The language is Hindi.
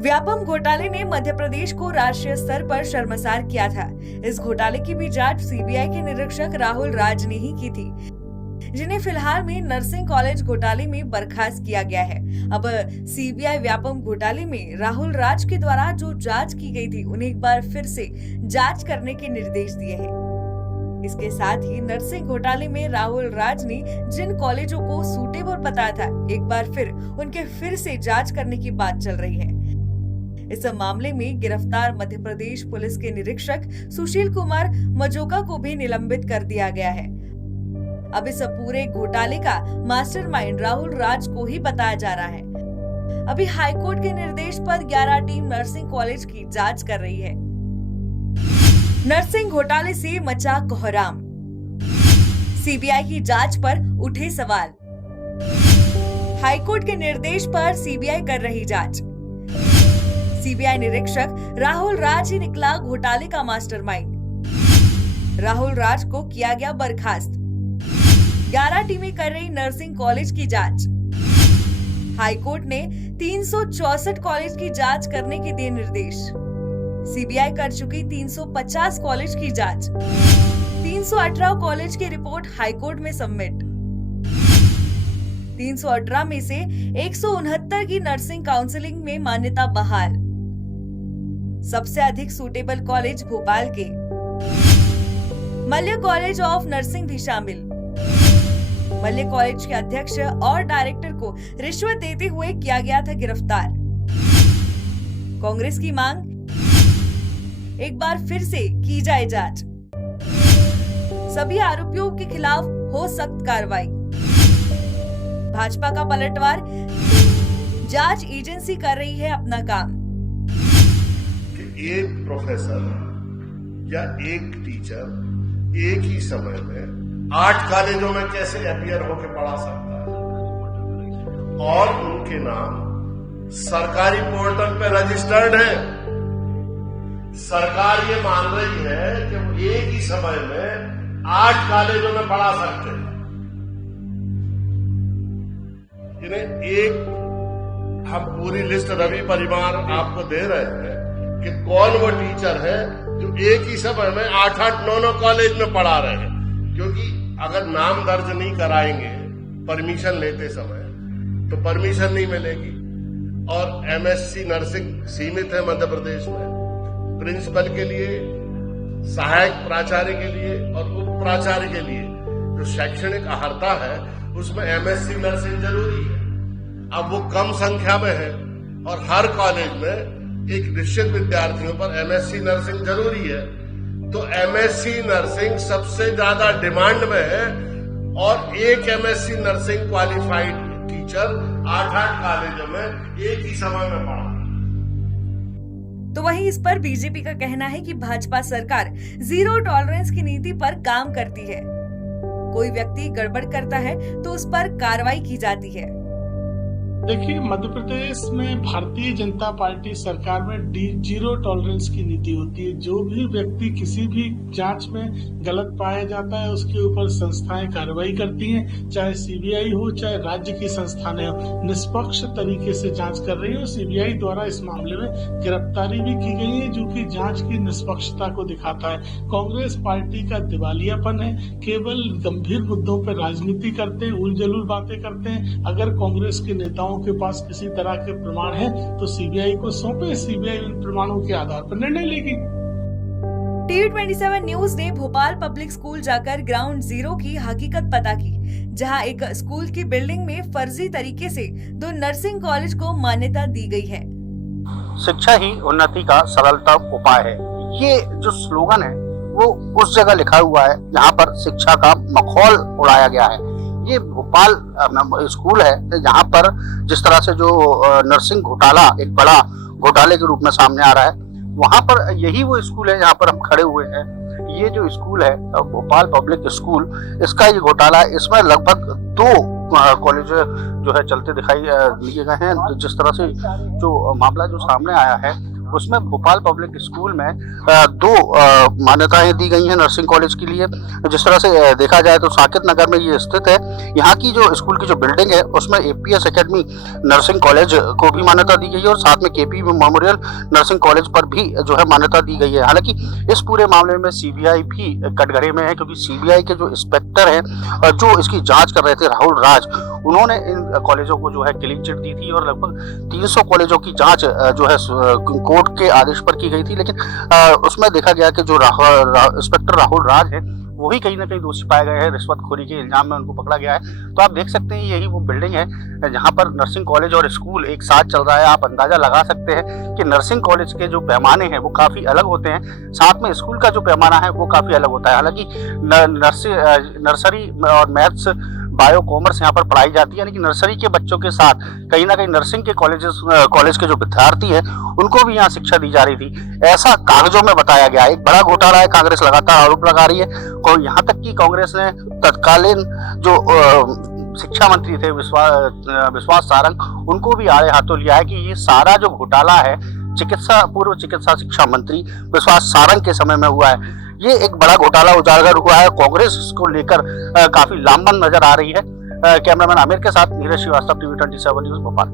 व्यापम घोटाले ने मध्य प्रदेश को राष्ट्रीय स्तर पर शर्मसार किया था। इस घोटाले की भी जांच सीबीआई के निरीक्षक राहुल राज ने ही की थी, जिन्हें फिलहाल में नर्सिंग कॉलेज घोटाले में बर्खास्त किया गया है। अब सीबीआई व्यापम घोटाले में राहुल राज के द्वारा जो जांच की गई थी, उन्हें एक बार फिर से जांच करने के निर्देश दिए हैं। इसके साथ ही नर्सिंग घोटाले में राहुल राज ने जिन कॉलेजों को सूटेबल बताया था, एक बार फिर उनके फिर से जांच करने की बात चल रही है। इस मामले में गिरफ्तार मध्य प्रदेश पुलिस के निरीक्षक सुशील कुमार मजोका को भी निलंबित कर दिया गया है। अब इस पूरे घोटाले का मास्टरमाइंड राहुल राज को ही बताया जा रहा है। अभी हाईकोर्ट के निर्देश पर 11 टीम नर्सिंग कॉलेज की जांच कर रही है। नर्सिंग घोटाले से मचा कोहराम, सीबीआई की जांच पर उठे सवाल। हाईकोर्ट के निर्देश पर सीबीआई कर रही जांच। सीबीआई निरीक्षक राहुल राज ही निकला घोटाले का मास्टरमाइंड। राहुल राज को किया गया बर्खास्त। 11 टीमें कर रही नर्सिंग कॉलेज की जांच। हाईकोर्ट ने 364 कॉलेज की जांच करने के दिए निर्देश। सीबीआई कर चुकी 350 कॉलेज की जांच। 318 कॉलेज की रिपोर्ट हाईकोर्ट में सबमिट। 318 में से 169 की नर्सिंग काउंसलिंग में मान्यता बहाल। सबसे अधिक सूटेबल कॉलेज भोपाल के मल्य कॉलेज ऑफ नर्सिंग भी शामिल। मल्य कॉलेज के अध्यक्ष और डायरेक्टर को रिश्वत देते हुए किया गया था गिरफ्तार। कांग्रेस की मांग, एक बार फिर से की जाए जांच। सभी आरोपियों के खिलाफ हो सख्त कार्रवाई। भाजपा का पलटवार, जांच एजेंसी कर रही है अपना काम। एक प्रोफेसर या एक टीचर एक ही समय में 8 कॉलेजों में कैसे अपीयर होकर पढ़ा सकता है, और उनके नाम सरकारी पोर्टल पे रजिस्टर्ड है। सरकार ये मान रही है कि वो एक ही समय में 8 कॉलेजों में पढ़ा सकते हैं। इन्हें एक हम पूरी लिस्ट रवि परिवार आपको दे रहे हैं कि कौन वो टीचर है जो एक ही समय में 8-8, 9-9 कॉलेज में पढ़ा रहे हैं। क्योंकि अगर नाम दर्ज नहीं कराएंगे परमिशन लेते समय तो परमिशन नहीं मिलेगी। और एमएससी नर्सिंग सीमित है मध्य प्रदेश में। प्रिंसिपल के लिए, सहायक प्राचार्य के लिए और उप प्राचार्य के लिए जो शैक्षणिक अर्हता है उसमें एमएससी नर्सिंग जरूरी है। अब वो कम संख्या में है और हर कॉलेज में एक निश्चित विद्यार्थियों पर एमएससी नर्सिंग जरूरी है। तो एमएससी नर्सिंग सबसे ज्यादा डिमांड में है और एक एमएससी नर्सिंग क्वालिफाइड टीचर 8-8 कॉलेजों में एक ही समय में पढ़ा। तो वहीं इस पर बीजेपी का कहना है कि भाजपा सरकार जीरो टॉलरेंस की नीति पर काम करती है। कोई व्यक्ति गड़बड़ करता है तो उस पर कार्रवाई की जाती है। देखिए, मध्य प्रदेश में भारतीय जनता पार्टी सरकार में जीरो टॉलरेंस की नीति होती है। जो भी व्यक्ति किसी भी जांच में गलत पाया जाता है उसके ऊपर संस्थाएं कार्रवाई करती हैं, चाहे सीबीआई हो चाहे राज्य की संस्थानें हो। निष्पक्ष तरीके से जांच कर रही है। सीबीआई द्वारा इस मामले में गिरफ्तारी भी की गई है, जो कि जांच की निष्पक्षता को दिखाता है। कांग्रेस पार्टी का दिवालियापन है, केवल गंभीर मुद्दों पर राजनीति करते हैं, उलझुल बातें करते हैं। अगर कांग्रेस के नेताओं के पास किसी तरह के प्रमाण हैं तो सीबीआई को सौंपे, सीबीआई उन प्रमाणों के आधार पर निर्णय लेगी। टीवी 27 न्यूज ने भोपाल पब्लिक स्कूल जाकर ग्राउंड जीरो की हकीकत पता की, जहां एक स्कूल की बिल्डिंग में फर्जी तरीके से 2 नर्सिंग कॉलेज को मान्यता दी गई है। शिक्षा ही उन्नति का सरलतम उपाय है, ये जो स्लोगन है वो उस जगह लिखा हुआ है जहाँ पर शिक्षा का मखौल उड़ाया गया है। ये भोपाल स्कूल है जहाँ पर जिस तरह से जो नर्सिंग घोटाला एक बड़ा घोटाले के रूप में सामने आ रहा है, वहाँ पर यही वो स्कूल है जहाँ पर हम खड़े हुए हैं। ये जो स्कूल है भोपाल पब्लिक स्कूल, इसका ये घोटाला है। इसमें लगभग 2 कॉलेज जो है चलते दिखाई दिए गए हैं। जिस तरह से जो मामला जो सामने आया है उसमें भोपाल पब्लिक स्कूल में दो मान्यताएं दी गई हैं नर्सिंग कॉलेज के लिए। जिस तरह से देखा जाए तो साकेत नगर में ये स्थित है। यहाँ की जो स्कूल की जो बिल्डिंग है उसमें एपीएस एकेडमी नर्सिंग कॉलेज को भी मान्यता दी गई है और साथ में केपी मेमोरियल नर्सिंग कॉलेज पर भी जो है मान्यता दी गई है। हालांकि इस पूरे मामले में सीबीआई भी कटघरे में है, क्योंकि सीबीआई के जो इंस्पेक्टर हैं जो इसकी जांच कर रहे थे राहुल राज, उन्होंने इन कॉलेजों को जो है क्लीन चिट दी थी और लगभग 300 कॉलेजों की जांच जो है कोर्ट के आदेश पर की गई थी। लेकिन उसमें देखा गया कि जो इंस्पेक्टर राहुल राज है वही कहीं ना कहीं दोषी पाए गए हैं, रिश्वतखोरी के इल्जाम में उनको पकड़ा गया है। तो आप देख सकते हैं यही वो बिल्डिंग है जहां पर नर्सिंग कॉलेज और स्कूल एक साथ चल रहा है। आप अंदाजा लगा सकते हैं कि नर्सिंग कॉलेज के जो पैमाने हैं वो काफी अलग होते हैं, साथ में स्कूल का जो पैमाना है वो काफी अलग होता है। हालांकि नर्सरी और मैथ्स बायो कॉमर्स यहाँ पर पढ़ाई जाती है, यानी कि नर्सरी के बच्चों के साथ कहीं ना कहीं नर्सिंग के कॉलेज के जो विद्यार्थी हैं उनको भी यहाँ शिक्षा दी जा रही थी, ऐसा कागजों में बताया गया। एक बड़ा घोटाला है, कांग्रेस लगातार आरोप लगा रही है और यहाँ तक कि कांग्रेस ने तत्कालीन जो शिक्षा मंत्री थे विश्वास सारंग, उनको भी आड़े हाथों लिया है कि ये सारा जो घोटाला है पूर्व चिकित्सा शिक्षा मंत्री विश्वास सारंग के समय में हुआ है। ये एक बड़ा घोटाला उजागर हुआ है, कांग्रेस इसको लेकर काफी लामबंद नजर आ रही है। कैमरामैन आमिर के साथ नीरज श्रीवास्तव, टीवी 27 न्यूज़ भोपाल।